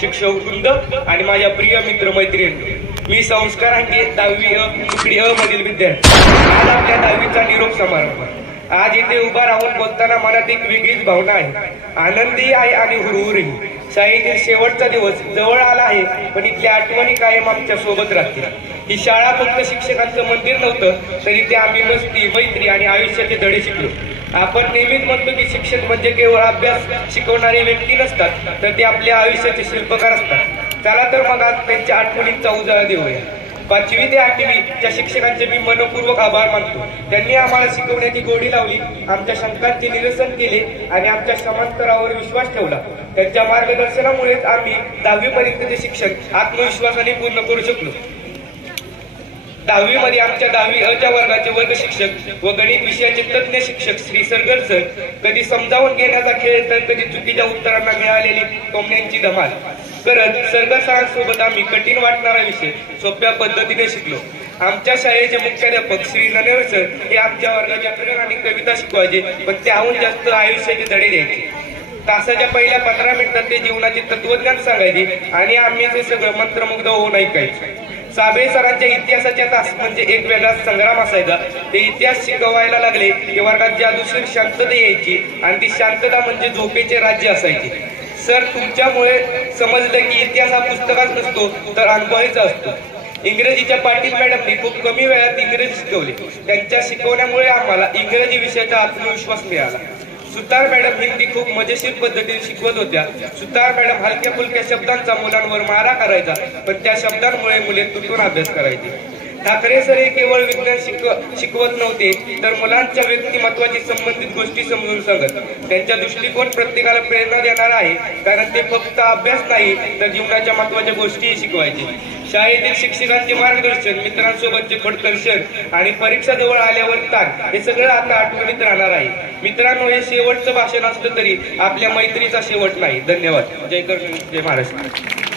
शिक्षक वृंद आणि माझ्या प्रिय मित्र मैत्रिणी, मी संस्कारांचे 10वी अ तुकडी अ मधील विद्यार्थी. आज आपल्या 10वीचा निरोप समारंभ. आज इथे उभा राहून बोलताना मनात एक वेगळीच भावना आहे. आनंदी आहे आणि हुरहुरही. शाळेतील शेवटचा दिवस जवळ आला आहे, पण इथल्या आठवणी कायम आमच्या सोबत राहतील. ही शाळा फक्त शिक्षकांचं मंदिर नव्हतं, तरी ते आम्ही मस्ती, मैत्री आणि आयुष्याचे धडे शिकलो. आपण नेहमीच म्हणतो की शिक्षक म्हणजे केवळ अभ्यास शिकवणारे व्यक्ती नसतात, तर ते आपल्या आयुष्याचे शिल्पकार असतात. चला तर मग आज त्यांच्या आठवणींचा उजाळा देऊया. 5वी ते 8वीच्या शिक्षकांचे मी मनपूर्वक आभार मानतो. त्यांनी आम्हाला शिकवण्याची गोडी लावली, आमच्या शंकांचे निरसन केले आणि आमच्या समांतरावर विश्वास ठेवला. त्यांच्या मार्गदर्शनामुळेच आम्ही 10वी पर्यंतचे शिक्षण आत्मविश्वासाने पूर्ण करू शकलो. 10वी मध्ये आमच्या 10वी अ वर्गाचे वर्ग शिक्षक व गणित विषयाचे तज्ञ शिक्षक श्री सरगर सर कधी समजावून घेण्याचा खेळ तर कधी चुकीच्या उत्तरांना मिळालेली टोमण्यांची धमाल करत सरगर सरांसोबत आम्ही कठीण वाटणारा विषय सोप्या पद्धतीने शिकलो. आमच्या शाळेचे मुख्याध्यापक श्री ननेर सर हे आमच्या वर्गात व्याकरण आणि कविता शिकवायचे, पण त्याहून जास्त आयुष्याचे धडे द्यायचे. तासाच्या पहिल्या 15 मिनिटात ते जीवनाचे तत्वज्ञान सांगायचे आणि आम्ही ते सगळं मंत्रमुग्ध होऊन ऐकायचे. साबळे सरांच्या इतिहासाच्या तास म्हणजे एक वेगळा संग्राम असायचा. ते इतिहास शिकवायला लागले की वर्गात जादूशीर शांतता यायची आणि ती शांतता म्हणजे झोपेचे राज्य असायचे. सर, तुमच्यामुळे समजलं की इतिहास हा पुस्तकात नसतो तर अनुभवाचा असतो. इंग्रजीच्या पाटील मॅडमनी खूप कमी वेळात इंग्रजी शिकवली. त्यांच्या शिकवण्यामुळे आम्हाला इंग्रजी विषयाचा आत्मविश्वास मिळाला. सुतार मॅडम हिंदी खूप मजेशीर पद्धतीने शिकवत होत्या. सुतार मॅडम हलक्या फुलक्या शब्दांचा मुलांवर मारा करायचा, पण त्या शब्दांमुळे मुले तुटून अभ्यास करायची. ठाकरे सर हे केवळ विज्ञान शिकवत नव्हते, तर मुलांच्या व्यक्तिमत्वाशी संबंधित गोष्टी समजून सांगत. त्यांचा दृष्टिकोन प्रत्येकाला प्रेरणा देणारा आहे, कारण ते फक्त अभ्यास नाही तर जीवनाच्या महत्वाच्या गोष्टीही शिकवायचे. शाळेतील शिक्षकांचे मार्गदर्शन, मित्रांसोबतचे फडकर्षण आणि परीक्षा जवळ आल्यावर ताण, हे सगळं आता आठवणीत राहणार आहे. मित्रांनो, हे शेवटचं भाषण असलं तरी आपल्या मैत्रीचा शेवट नाही. धन्यवाद. जय महाराष्ट्र.